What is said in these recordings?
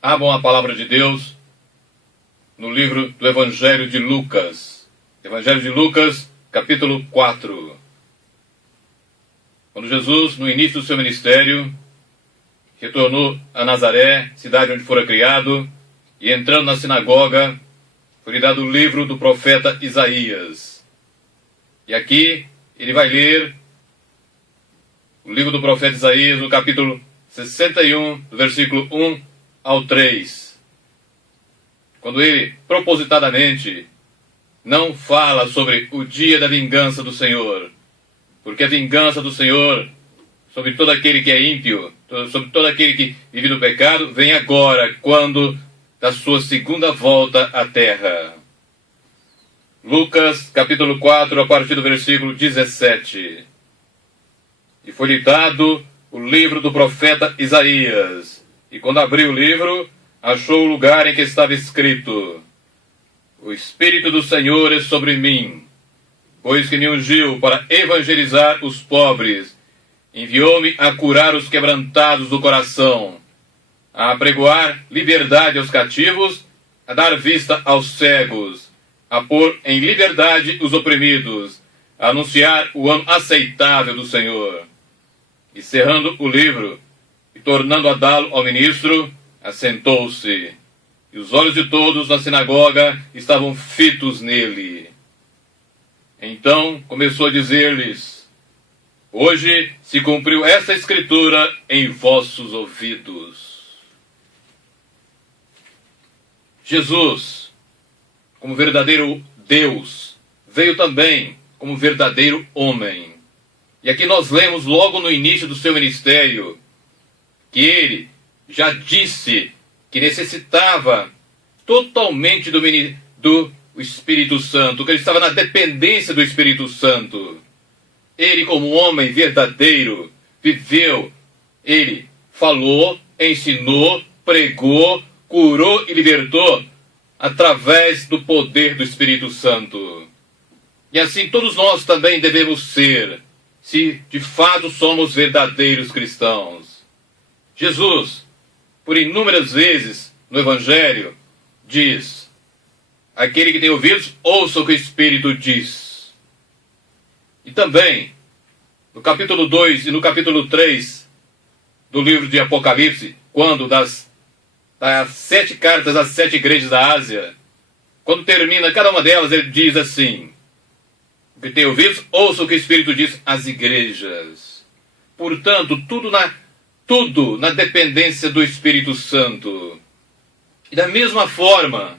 Abram a palavra de Deus no livro do Evangelho de Lucas. Evangelho de Lucas, capítulo 4. Quando Jesus, no início do seu ministério, retornou a Nazaré, cidade onde fora criado, e entrando na sinagoga, foi-lhe dado o livro do profeta Isaías. E aqui ele vai ler o livro do profeta Isaías, no capítulo 61, do versículo 1 ao 3. Quando ele, propositadamente, não fala sobre o dia da vingança do Senhor, porque a vingança do Senhor sobre todo aquele que é ímpio, sobre todo aquele que vive no pecado, vem agora, quando da sua segunda volta à terra. Lucas, capítulo 4, a partir do versículo 17. E foi-lhe dado o livro do profeta Isaías. E quando abriu o livro, achou o lugar em que estava escrito: O Espírito do Senhor é sobre mim, pois que me ungiu para evangelizar os pobres, enviou-me a curar os quebrantados do coração, a apregoar liberdade aos cativos, a dar vista aos cegos, a pôr em liberdade os oprimidos, a anunciar o ano aceitável do Senhor. E cerrando o livro, e tornando a dá-lo ao ministro, assentou-se. E os olhos de todos na sinagoga estavam fitos nele. Então começou a dizer-lhes: Hoje se cumpriu esta escritura em vossos ouvidos. Jesus, como verdadeiro Deus, veio também como verdadeiro homem. E aqui nós lemos logo no início do seu ministério que ele já disse que necessitava totalmente do Espírito Santo, que ele estava na dependência do Espírito Santo. Ele, como homem verdadeiro, viveu, ele falou, ensinou, pregou, curou e libertou através do poder do Espírito Santo. E assim todos nós também devemos ser, se de fato somos verdadeiros cristãos. Jesus, por inúmeras vezes no Evangelho, diz: Aquele que tem ouvidos, ouça o que o Espírito diz. E também, no capítulo 2 e no capítulo 3 do livro de Apocalipse, quando das 7 cartas às 7 igrejas da Ásia, quando termina cada uma delas, ele diz assim: O que tem ouvidos, ouça o que o Espírito diz às igrejas. Portanto, tudo na dependência do Espírito Santo. E da mesma forma,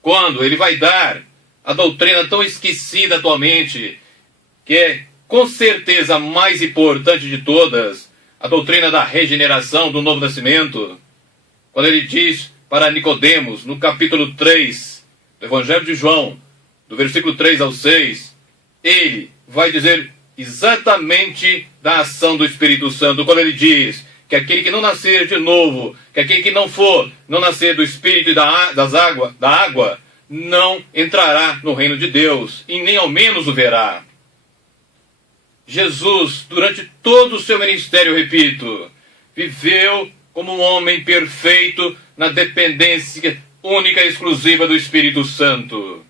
quando ele vai dar a doutrina tão esquecida atualmente, que é com certeza a mais importante de todas, a doutrina da regeneração, do novo nascimento, quando ele diz para Nicodemos, no capítulo 3 do Evangelho de João, do versículo 3 ao 6, ele vai dizer exatamente da ação do Espírito Santo, quando ele diz que aquele que não nascer de novo, que aquele que não nascer do Espírito e da água, não entrará no reino de Deus, e nem ao menos o verá. Jesus, durante todo o seu ministério, repito, viveu como um homem perfeito na dependência única e exclusiva do Espírito Santo.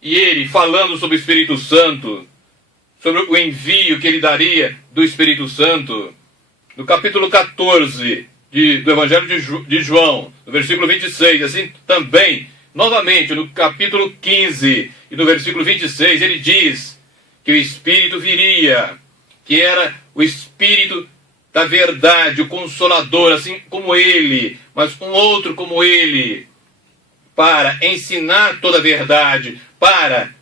E ele, falando sobre o Espírito Santo, sobre o envio que ele daria do Espírito Santo, no capítulo 14 do Evangelho de João, no versículo 26, assim também, novamente, no capítulo 15 e no versículo 26, ele diz que o Espírito viria, que era o Espírito da verdade, o Consolador, assim como ele, mas um outro como ele, para ensinar toda a verdade, para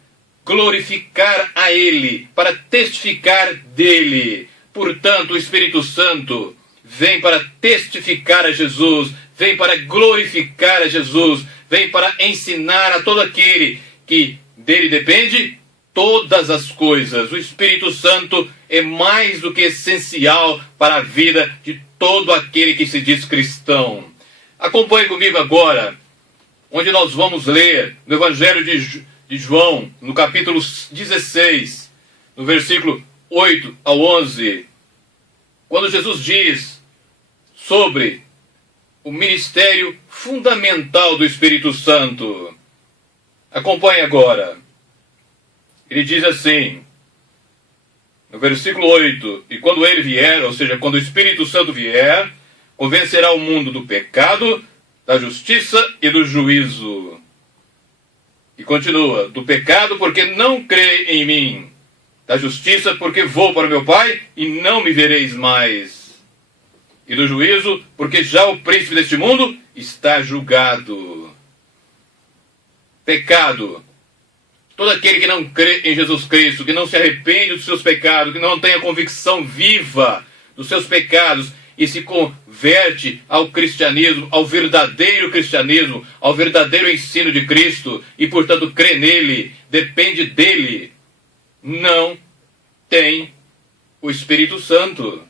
glorificar a ele, para testificar dele. Portanto, o Espírito Santo vem para testificar a Jesus, vem para glorificar a Jesus, vem para ensinar a todo aquele que dele depende todas as coisas. O Espírito Santo é mais do que essencial para a vida de todo aquele que se diz cristão. Acompanhe comigo agora, onde nós vamos ler no Evangelho de João, no capítulo 16, no versículo 8 ao 11, quando Jesus diz sobre o ministério fundamental do Espírito Santo. Acompanhe agora. Ele diz assim, no versículo 8, e quando ele vier, ou seja, quando o Espírito Santo vier, convencerá o mundo do pecado, da justiça e do juízo. E continua, do pecado porque não crê em mim, da justiça porque vou para o meu Pai e não me vereis mais, e do juízo porque já o príncipe deste mundo está julgado. Pecado. Todo aquele que não crê em Jesus Cristo, que não se arrepende dos seus pecados, que não tem a convicção viva dos seus pecados e se converte ao cristianismo, ao verdadeiro cristianismo, ao verdadeiro ensino de Cristo e, portanto, crê nele, depende dele, não tem o Espírito Santo.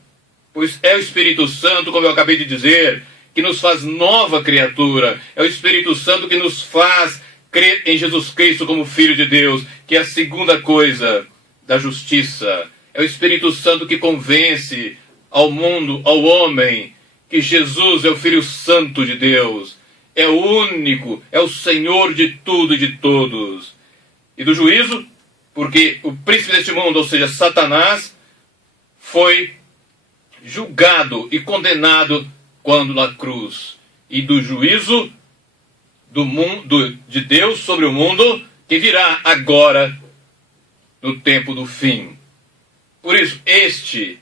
Pois é o Espírito Santo, como eu acabei de dizer, que nos faz nova criatura. É o Espírito Santo que nos faz crer em Jesus Cristo como Filho de Deus, que é a segunda coisa da justiça. É o Espírito Santo que convence ao mundo, ao homem, que Jesus é o Filho Santo de Deus. É o único, é o Senhor de tudo e de todos. E do juízo, porque o príncipe deste mundo, ou seja, Satanás, foi julgado e condenado quando na cruz. E do juízo do mundo, de Deus sobre o mundo, que virá agora no tempo do fim. Por isso, este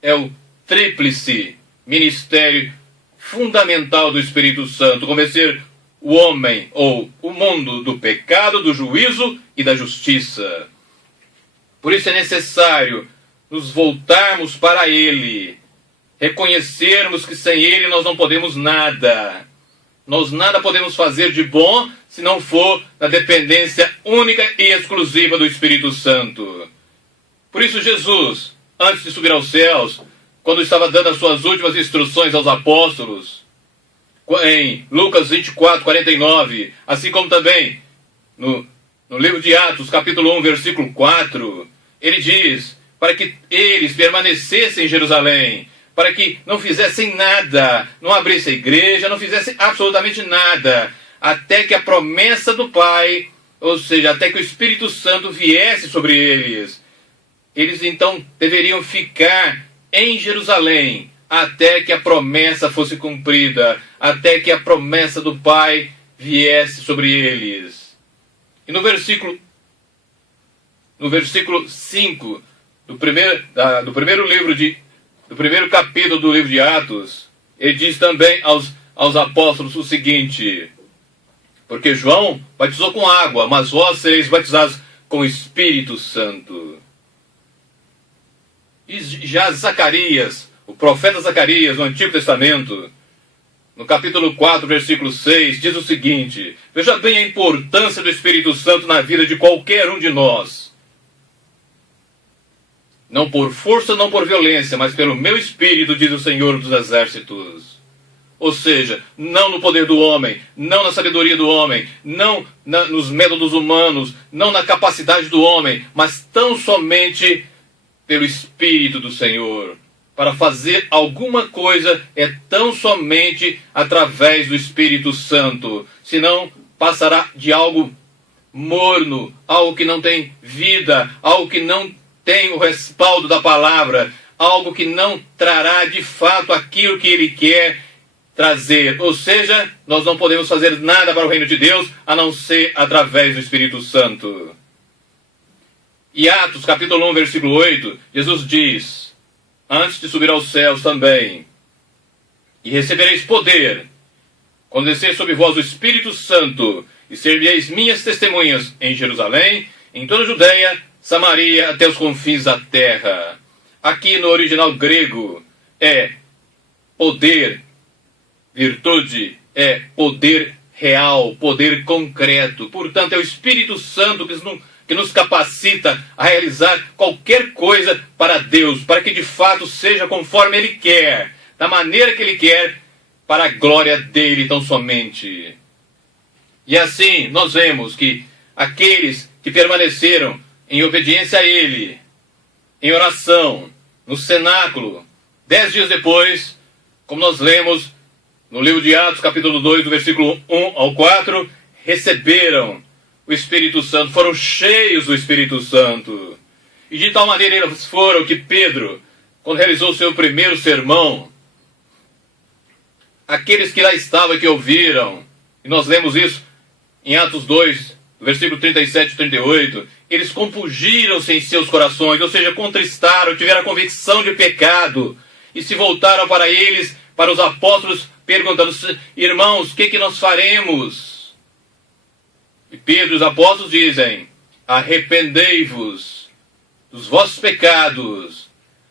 é o tríplice ministério fundamental do Espírito Santo, convencer o homem ou o mundo do pecado, do juízo e da justiça. Por isso é necessário nos voltarmos para Ele, reconhecermos que sem Ele nós não podemos nada. Nós nada podemos fazer de bom se não for na dependência única e exclusiva do Espírito Santo. Por isso Jesus, antes de subir aos céus, quando estava dando as suas últimas instruções aos apóstolos, em Lucas 24, 49, assim como também no livro de Atos, capítulo 1, versículo 4, ele diz para que eles permanecessem em Jerusalém, para que não fizessem nada, não abrissem a igreja, não fizessem absolutamente nada, até que a promessa do Pai, ou seja, até que o Espírito Santo viesse sobre eles. Eles então deveriam ficar em Jerusalém, até que a promessa fosse cumprida, até que a promessa do Pai viesse sobre eles. E no versículo 5 do primeiro capítulo do livro de Atos, ele diz também aos apóstolos o seguinte: porque João batizou com água, mas vós sereis batizados com o Espírito Santo. E já Zacarias, o profeta Zacarias, no Antigo Testamento, no capítulo 4, versículo 6, diz o seguinte: veja bem a importância do Espírito Santo na vida de qualquer um de nós. Não por força, não por violência, mas pelo meu Espírito, diz o Senhor dos Exércitos. Ou seja, não no poder do homem, não na sabedoria do homem, não nos métodos humanos, não na capacidade do homem, mas tão somente pelo Espírito do Senhor. Para fazer alguma coisa é tão somente através do Espírito Santo. Senão passará de algo morno, algo que não tem vida, algo que não tem o respaldo da palavra, algo que não trará de fato aquilo que Ele quer trazer. Ou seja, nós não podemos fazer nada para o reino de Deus a não ser através do Espírito Santo. E Atos capítulo 1, versículo 8, Jesus diz, antes de subir aos céus também: e recebereis poder, quando descer sobre vós o Espírito Santo, e servireis minhas testemunhas em Jerusalém, em toda a Judeia, Samaria, até os confins da terra. Aqui no original grego é poder, virtude, é poder real, poder concreto. Portanto, é o Espírito Santo que nos capacita a realizar qualquer coisa para Deus, para que de fato seja conforme Ele quer, da maneira que Ele quer, para a glória dEle tão somente. E assim nós vemos que aqueles que permaneceram em obediência a Ele, em oração, no cenáculo, 10 dias depois, Como nós lemos no livro de Atos, capítulo 2, do versículo 1 ao 4, receberam o Espírito Santo, foram cheios do Espírito Santo. E de tal maneira eles foram que Pedro, quando realizou o seu primeiro sermão, aqueles que lá estavam e que ouviram, e nós lemos isso em Atos 2, versículo 37 e 38, eles compungiram-se em seus corações, ou seja, contristaram, tiveram a convicção de pecado, e se voltaram para eles, para os apóstolos, perguntando: irmãos, o que nós faremos? E Pedro e os apóstolos dizem: arrependei-vos dos vossos pecados,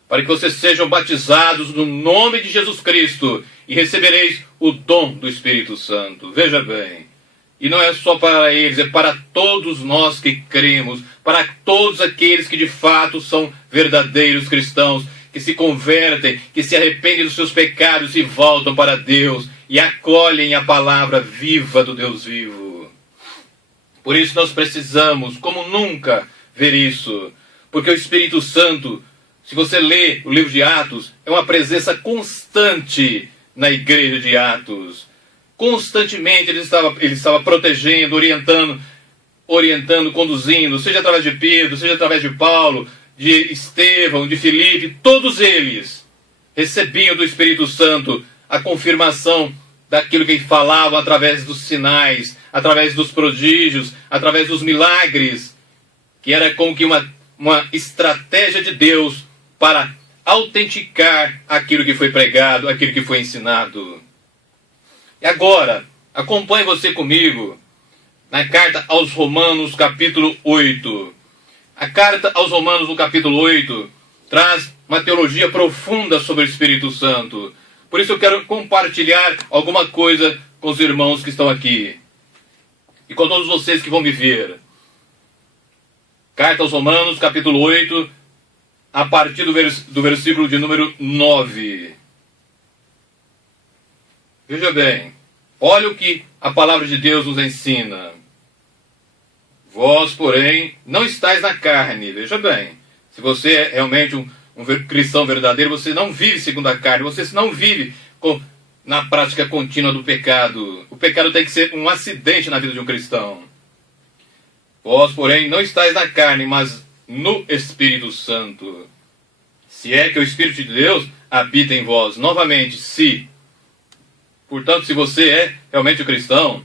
para que vocês sejam batizados no nome de Jesus Cristo, e recebereis o dom do Espírito Santo. Veja bem, e não é só para eles, é para todos nós que cremos, para todos aqueles que de fato são verdadeiros cristãos, que se convertem, que se arrependem dos seus pecados e voltam para Deus e acolhem a palavra viva do Deus vivo. Por isso nós precisamos, como nunca, ver isso, porque o Espírito Santo, se você lê o livro de Atos, é uma presença constante na igreja de Atos. Constantemente ele estava protegendo, orientando, conduzindo, seja através de Pedro, seja através de Paulo, de Estevão, de Filipe. Todos eles recebiam do Espírito Santo a confirmação daquilo que falavam através dos sinais, através dos prodígios, através dos milagres, que era como que uma estratégia de Deus para autenticar aquilo que foi pregado, aquilo que foi ensinado. E agora, acompanhe você comigo na carta aos Romanos, capítulo 8. A carta aos Romanos, no capítulo 8, traz uma teologia profunda sobre o Espírito Santo. Por isso eu quero compartilhar alguma coisa com os irmãos que estão aqui. E com todos vocês que vão me ver. Carta aos Romanos, capítulo 8, a partir do versículo de número 9. Veja bem, olha o que a palavra de Deus nos ensina. Vós, porém, não estáis na carne. Veja bem, se você é realmente um cristão verdadeiro, você não vive segundo a carne, você não vive na prática contínua do pecado. O pecado tem que ser um acidente na vida de um cristão. Vós, porém, não estáis na carne, mas no Espírito Santo. Se é que o Espírito de Deus habita em vós. Novamente, se. Portanto, se você é realmente um cristão,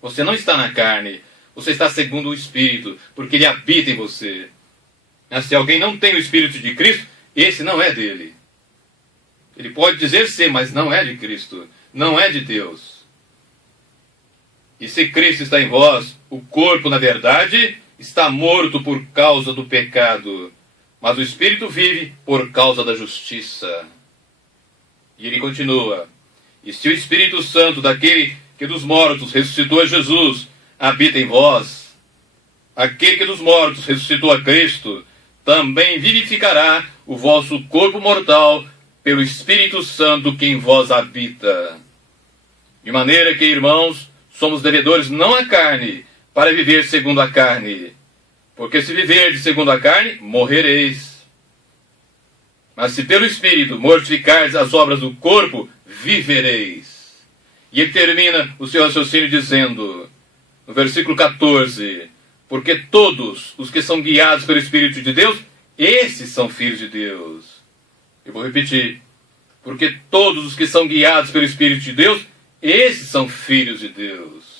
você não está na carne, você está segundo o Espírito, porque ele habita em você. Mas se alguém não tem o Espírito de Cristo, esse não é dele. Ele pode dizer ser, mas não é de Cristo, não é de Deus. E se Cristo está em vós, o corpo, na verdade, está morto por causa do pecado, mas o Espírito vive por causa da justiça. E ele continua: e se o Espírito Santo daquele que dos mortos ressuscitou a Jesus habita em vós, aquele que dos mortos ressuscitou a Cristo também vivificará o vosso corpo mortal pelo Espírito Santo que em vós habita. De maneira que, irmãos, somos devedores não à carne, para viver segundo a carne. Porque se viverdes segundo a carne, morrereis. Mas se pelo Espírito mortificardes as obras do corpo, vivereis. E ele termina o seu raciocínio dizendo, no versículo 14, porque todos os que são guiados pelo Espírito de Deus, esses são filhos de Deus. Eu vou repetir. Porque todos os que são guiados pelo Espírito de Deus, esses são filhos de Deus.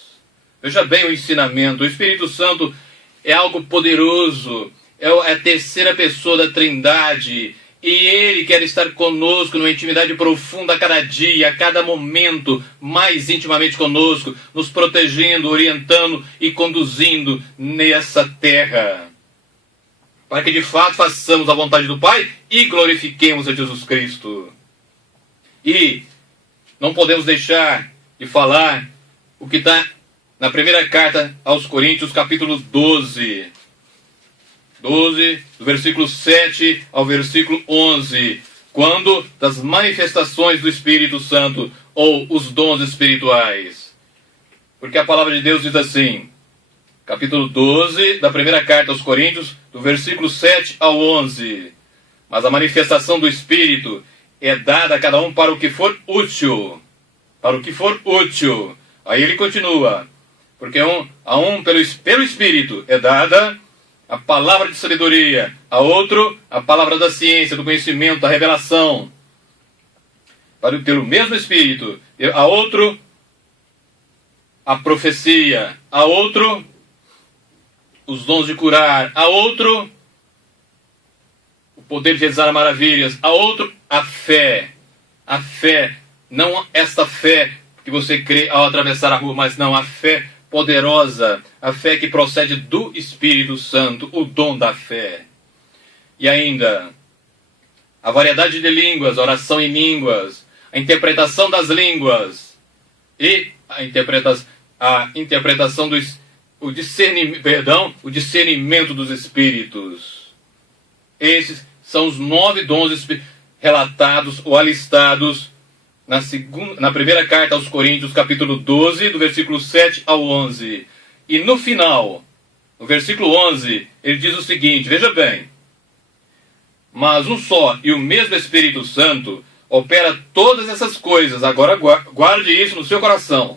Veja bem o ensinamento. O Espírito Santo é algo poderoso. É a terceira pessoa da Trindade. E Ele quer estar conosco numa intimidade profunda a cada dia, a cada momento, mais intimamente conosco, nos protegendo, orientando e conduzindo nessa terra. Para que de fato façamos a vontade do Pai e glorifiquemos a Jesus Cristo. E não podemos deixar de falar o que está na primeira carta aos Coríntios, capítulo 12. 12, do versículo 7 ao versículo 11. Quando das manifestações do Espírito Santo, ou os dons espirituais. Porque a palavra de Deus diz assim, capítulo 12, da primeira carta aos Coríntios, do versículo 7 ao 11. Mas a manifestação do Espírito é dada a cada um para o que for útil. Para o que for útil. Aí ele continua. Porque a um pelo Espírito é dada a palavra de sabedoria, a outro a palavra da ciência, do conhecimento, da revelação. Pelo mesmo Espírito, a outro a profecia, a outro os dons de curar, a outro o poder de realizar maravilhas, a outro a fé. A fé, não esta fé que você crê ao atravessar a rua, mas não, a fé poderosa, a fé que procede do Espírito Santo, o dom da fé. E ainda, a variedade de línguas, a oração em línguas, a interpretação das línguas e a interpretação o discernimento dos Espíritos. Esses são os 9 dons relatados ou alistados na primeira carta aos Coríntios, capítulo 12, do versículo 7 ao 11. E no final, no versículo 11, ele diz o seguinte, veja bem. Mas um só e o mesmo Espírito Santo opera todas essas coisas. Agora guarde isso no seu coração.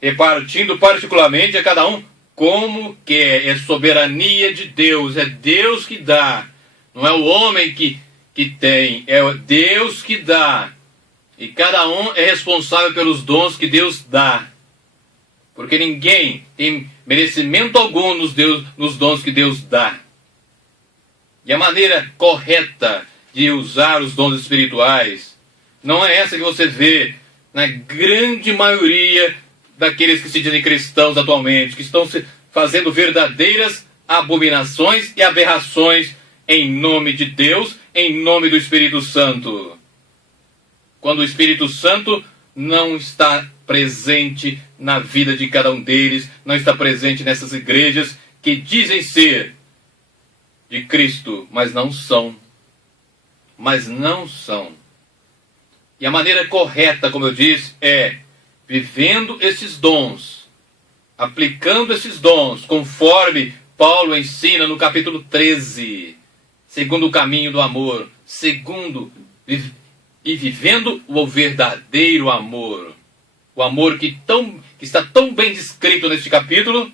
Repartindo particularmente a cada um como quer. É soberania de Deus. É Deus que dá. Não é o homem que tem. É Deus que dá. E cada um é responsável pelos dons que Deus dá. Porque ninguém tem merecimento algum nos dons que Deus dá. E a maneira correta de usar os dons espirituais não é essa que você vê na grande maioria daqueles que se dizem cristãos atualmente, que estão fazendo verdadeiras abominações e aberrações em nome de Deus, em nome do Espírito Santo. Quando o Espírito Santo não está presente na vida de cada um deles, não está presente nessas igrejas que dizem ser de Cristo, mas não são. Mas não são. E a maneira correta, como eu disse, é vivendo esses dons, aplicando esses dons, conforme Paulo ensina no capítulo 13, segundo o caminho do amor, e vivendo o verdadeiro amor. O amor que está tão bem descrito neste capítulo,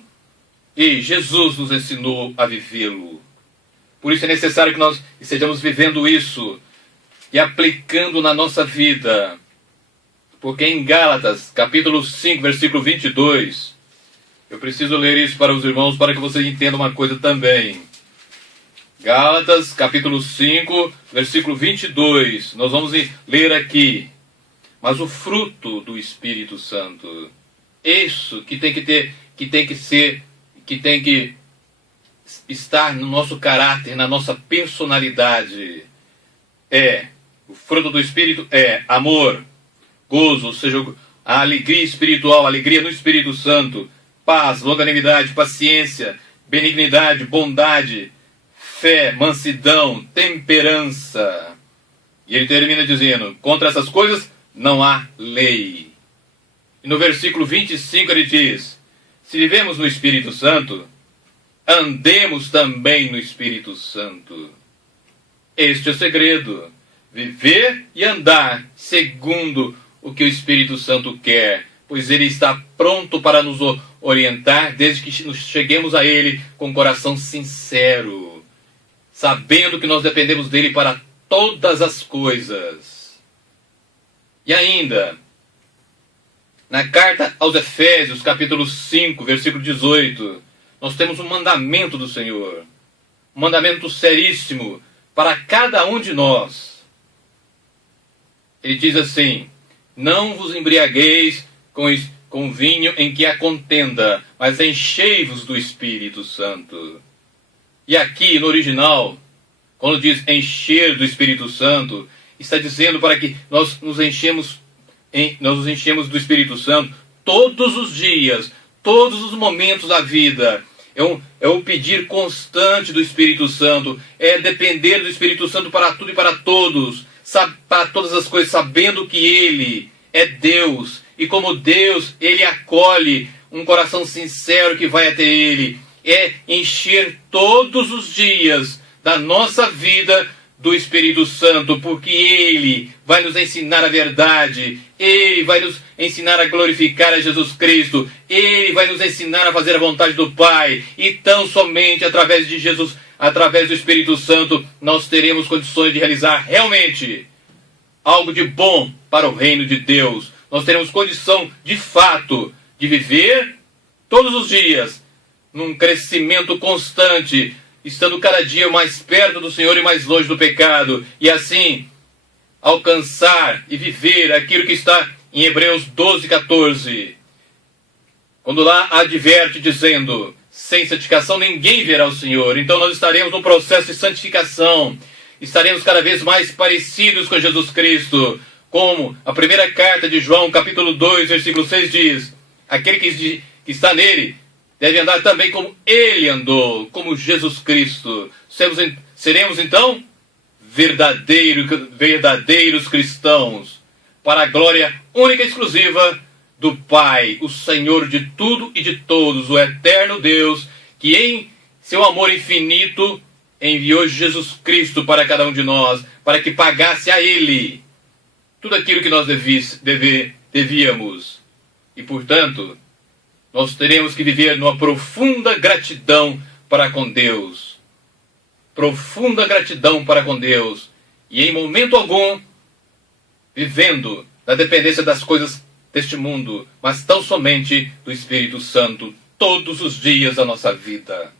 e Jesus nos ensinou a vivê-lo. Por isso é necessário que nós estejamos vivendo isso e aplicando na nossa vida. Porque em Gálatas, capítulo 5, versículo 22, eu preciso ler isso para os irmãos para que vocês entendam uma coisa também. Gálatas, capítulo 5, versículo 22. Nós vamos ler aqui. Mas o fruto do Espírito Santo, isso que tem que estar no nosso caráter, na nossa personalidade, o fruto do Espírito é amor, gozo, ou seja, a alegria espiritual, a alegria no Espírito Santo, paz, longanimidade, paciência, benignidade, bondade, fé, mansidão, temperança. E ele termina dizendo, contra essas coisas não há lei. E no versículo 25 ele diz, se vivemos no Espírito Santo, andemos também no Espírito Santo. Este é o segredo. Viver e andar segundo o que o Espírito Santo quer, pois ele está pronto para nos orientar desde que nos cheguemos a ele com um coração sincero, sabendo que nós dependemos dele para todas as coisas. E ainda, na carta aos Efésios, capítulo 5, versículo 18, nós temos um mandamento do Senhor, um mandamento seríssimo para cada um de nós. Ele diz assim, não vos embriagueis com vinho em que há contenda, mas enchei-vos do Espírito Santo. E aqui, no original, quando diz encher do Espírito Santo, está dizendo para que nós nos enchemos do Espírito Santo todos os dias, todos os momentos da vida. É o pedir constante do Espírito Santo, é depender do Espírito Santo para tudo e para todos, para todas as coisas, sabendo que Ele é Deus, e como Deus, Ele acolhe um coração sincero que vai até Ele. É encher todos os dias da nossa vida do Espírito Santo, porque Ele vai nos ensinar a verdade, Ele vai nos ensinar a glorificar a Jesus Cristo, Ele vai nos ensinar a fazer a vontade do Pai, e tão somente através de Jesus, através do Espírito Santo, nós teremos condições de realizar realmente algo de bom para o reino de Deus. Nós teremos condição, de fato, de viver todos os dias num crescimento constante, estando cada dia mais perto do Senhor e mais longe do pecado, e assim alcançar e viver aquilo que está em Hebreus 12:14, quando lá adverte dizendo: sem santificação ninguém verá o Senhor. Então nós estaremos num processo de santificação, estaremos cada vez mais parecidos com Jesus Cristo, como a primeira carta de João, capítulo 2, versículo 6 diz: aquele que está nele deve andar também como ele andou, como Jesus Cristo. Seremos então verdadeiros cristãos, para a glória única e exclusiva do Pai, o Senhor de tudo e de todos, o eterno Deus, que em seu amor infinito enviou Jesus Cristo para cada um de nós, para que pagasse a Ele tudo aquilo que nós devíamos. E, portanto, nós teremos que viver numa profunda gratidão para com Deus. Profunda gratidão para com Deus. E em momento algum, vivendo na dependência das coisas deste mundo, mas tão somente do Espírito Santo, todos os dias da nossa vida.